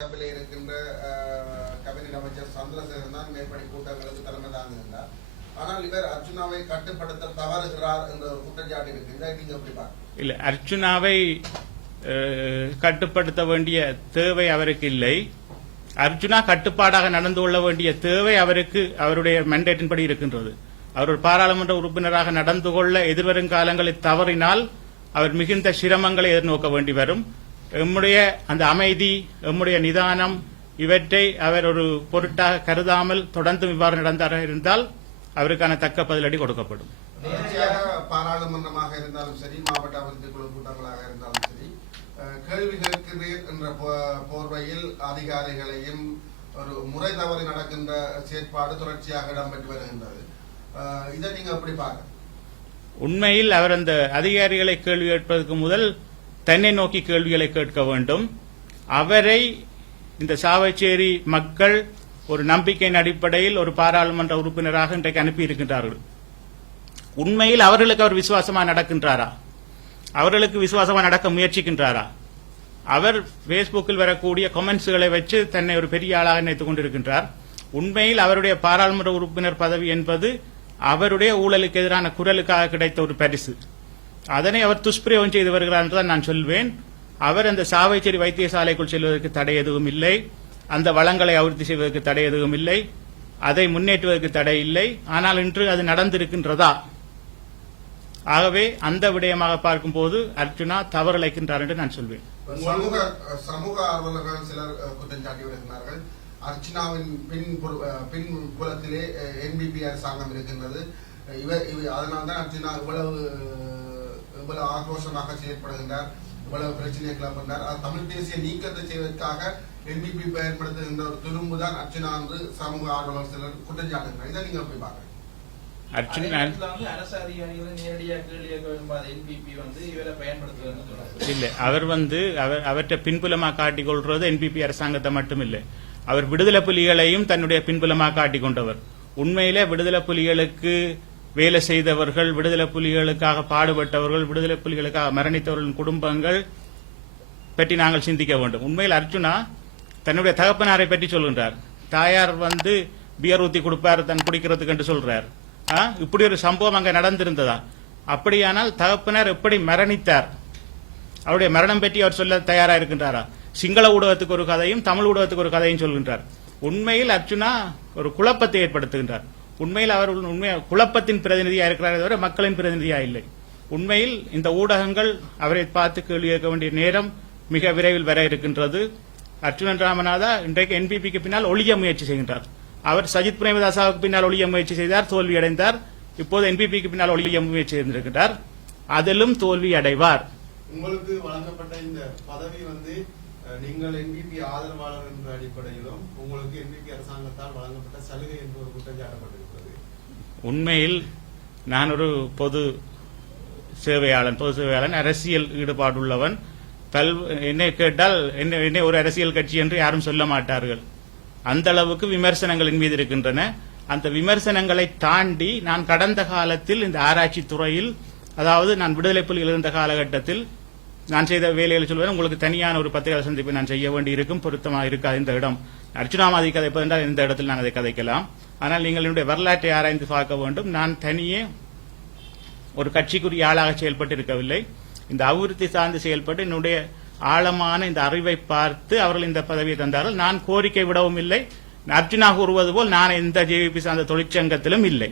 இருக்கின்ற கேபினட் அமைச்சர் சந்திரசேகரன் தான் மேற்படி கூட்டங்களுக்கு தலைமை தாங்குகின்றார். ஆனால் இவர் அர்ச்சுனாவை கட்டுப்படுத்த தவறுகிறார் என்ற ஒரு குற்றச்சாட்டு இருக்கின்ற நீங்க எப்படி பாருங்க? இல்ல, அர்ச்சுனாவை கட்டுப்படுத்த வேண்டிய தேவை அவருக்கு இல்லை. அர்ச்சுனா கட்டுப்பாடாக நடந்து கொள்ள வேண்டிய தேவை அவருக்கு அவருடைய மெண்டேட்டின் படி இருக்கின்றது. அவர் ஒரு பாராளுமன்ற உறுப்பினராக நடந்து கொள்ள எதிர்வரும் காலங்களில் தவறினால் அவர் மிகுந்த சிரமங்களை எதிர்நோக்க வேண்டி வரும். எம்முடைய அந்த அமைதி, எம்முடைய நிதானம் இவற்றை அவர் ஒரு பொருட்டாக கருதாமல் தொடர்ந்து இவ்வாறு நடந்தார இருந்தால் அவருக்கான தக்க பதிலடி கொடுக்கப்படும். பாராளுமன்றமாக இருந்தாலும் சரி, மாவட்ட அபிவிருத்தி குழு கூட்டங்களாக இருந்தாலும் சரி, கேள்வி கேட்கிறீர் என்ற போர்வையில் அதிகாரிகளையும் ஒரு முறை தவறி நடக்கின்ற செயற்பாடு தொடர்ச்சியாக இடம்பெற்று வருகின்றது. இதை நீங்க எப்படி பாருங்க? உண்மையில் அவர் அந்த அதிகாரிகளை கேள்வி கேட்பதற்கு முதல் தன்னை நோக்கி கேள்விகளை கேட்க வேண்டும். அவரை இந்த சாவச்சேரி மக்கள் ஒரு நம்பிக்கையின் அடிப்படையில் ஒரு பாராளுமன்ற உறுப்பினராக இன்றைக்கு அனுப்பி இருக்கின்றார்கள். உண்மையில் அவர்களுக்கு அவர் விசுவாசமா நடக்கின்றாரா? அவர்களுக்கு விசுவாசமா நடக்க முயற்சிக்கின்றாரா? அவர் பேஸ்புக்கில் வரக்கூடிய கமெண்ட்ஸ்களை வச்சு தன்னை ஒரு பெரிய ஆளாக நினைத்துக் கொண்டிருக்கின்றார். உண்மையில் அவருடைய பாராளுமன்ற உறுப்பினர் பதவி என்பது அவருடைய ஊழலுக்கு எதிரான குரலுக்காக கிடைத்த ஒரு பரிசு. அதனை அவர் துஷ்பிரயோகம் செய்து வருகிறார் என்றுதான் நான் சொல்வேன். அவர் அந்த சாவைச்சேரி வைத்தியசாலைக்குள் செல்வதற்கு தடை எதுவும் இல்லை. அந்த வளங்களை அபிவிருத்தி செய்வதற்கு தடை எதுவும் இல்லை. அதை முன்னேற்றுவதற்கு தடை இல்லை. ஆனால் இன்று அது நடந்திருக்கின்றதா? ஆகவே அந்த விடயமாக பார்க்கும்போது அர்ச்சுனா தவறிழைக்கின்றார் என்று நான் சொல்வேன். சமூக ஆர்வலர்கள் சிலர் குற்றம் சாட்டி வருகிறார்கள். அர்ச்சுனாவின் பின்புலத்திலே என்பிபி அரசாங்கம் இருக்கின்றது. அதனால்தான் அர்ச்சுனா இவ்வளவு ஆக்ரோஷமாக செயற்படுகின்றார், இவ்வளவு பிரச்சனையை கிளப்புகின்றார். தமிழ் தேசிய நீக்கத்தை செய்வதற்காக என்பிபி பயன்படுத்துகின்ற ஒரு துரும்புதான் அர்ச்சுனா என்று சமூக ஆர்வலர் சிலர் குற்றம் சாட்டுகிறார். இதை நீங்க எப்படி பாக்குறீங்க? இல்ல, அவர் அவற்றை பின்புலமாக காட்டிக் கொள்றது என்பிபி அரசாங்கத்தை மட்டும் இல்லை, அவர் விடுதலை புலிகளையும் தன்னுடைய பின்புலமாக காட்டிக் கொண்டவர். உண்மையிலே விடுதலை புலிகளுக்கு வேலை செய்தவர்கள், விடுதலை புலிகளுக்காக பாடுபட்டவர்கள், விடுதலை புலிகளுக்காக மரணித்தவர்களின் குடும்பங்கள் பற்றி நாங்கள் சிந்திக்க வேண்டும். உண்மையில் அர்ச்சுனா தன்னுடைய தகப்பனாரை பற்றி சொல்கின்றார். தாயார் பியர் ஊத்தி கொடுப்பார் தன் குடிக்கிறதுக்கு என்று சொல்றார். இப்படி ஒரு சம்பவம் அங்க நடந்திருந்ததா? அப்படியானால் தகப்பனார் எப்படி மரணித்தார், அவருடைய மரணம் பற்றி அவர் சொல்ல தயாரா இருக்கின்றாரா? சிங்கள ஊடகத்துக்கு ஒரு கதையும் தமிழ் ஊடகத்துக்கு ஒரு கதையும் சொல்கின்றார். உண்மையில் அர்ச்சுனா ஒரு குழப்பத்தை ஏற்படுத்துகின்றார். உண்மையில் அவர் குழப்பத்தின் பிரதிநிதியா இருக்கிறாரே தவிர மக்களின் பிரதிநிதியா இல்லை. உண்மையில் இந்த ஊடகங்கள் அவரை பார்த்து கேள்வி கேட்க வேண்டிய நேரம் மிக விரைவில் வர இருக்கின்றது. அர்ச்சுனன் ராமநாதா இன்றைக்கு என்பிபிக்கு பின்னால் ஒளிய முயற்சி செய்கின்றார். அவர் சஜித் பிரேமதாசாவுக்கு பின்னால் ஒளிய முயற்சி செய்தார், தோல்வியடைந்தார். இப்போது என்பிபிக்கு பின்னால் ஒளிய முயற்சி செய்திருக்கிறார், அதிலும் தோல்வி அடைவார். உங்களுக்கு வழங்கப்பட்ட இந்த பதவி நீங்கள் என்பிபி ஆதரவாளர் என்ற அடிப்படையிலும் உங்களுக்கு என்பிபி அரசாங்கத்தால் வழங்கப்பட்ட சலுகை என்று ஒரு குற்றம் சாட்டப்பட்டிருக்கிறது. உண்மையில் நான் ஒரு பொது சேவையாளன், அரசியல் ஈடுபாடுள்ளவன். என்னை கேட்டால் என்னை ஒரு அரசியல் கட்சி என்று யாரும் சொல்ல மாட்டார்கள். அந்த அளவுக்கு விமர்சனங்கள் என் மீது இருக்கின்றன. அந்த விமர்சனங்களை தாண்டி நான் கடந்த காலத்தில் இந்த ஆராய்ச்சி துறையில், அதாவது நான் விடுதலை புலிகள் இருந்த காலகட்டத்தில் நான் செய்த வேலைகளை சொல்வதை உங்களுக்கு தனியான ஒரு பத்திரிகை சந்திப்பை நான் செய்ய வேண்டி இருக்கும். பொருத்தமாக இருக்காது இந்த இடம். அர்ச்சுனாமாதி கதைப்பது என்றால் இந்த இடத்தில் நான் அதை கதைக்கலாம். ஆனால் நீங்கள் என்னுடைய வரலாற்றை ஆராய்ந்து பார்க்க வேண்டும். நான் தனியே ஒரு கட்சிக்குரிய ஆளாக செயல்பட்டு இருக்கவில்லை. இந்த அபிவிருத்தி சார்ந்து செயல்பட்டு என்னுடைய ஆழமான இந்த அறிவை பார்த்து அவர்கள் இந்த பதவியை தந்தார்கள். நான் கோரிக்கை விடவும் இல்லை. அர்ச்சுனா கூறுவது போல் நான் எந்த ஜேவிபி சார்ந்த தொழிற்சங்கத்திலும் இல்லை.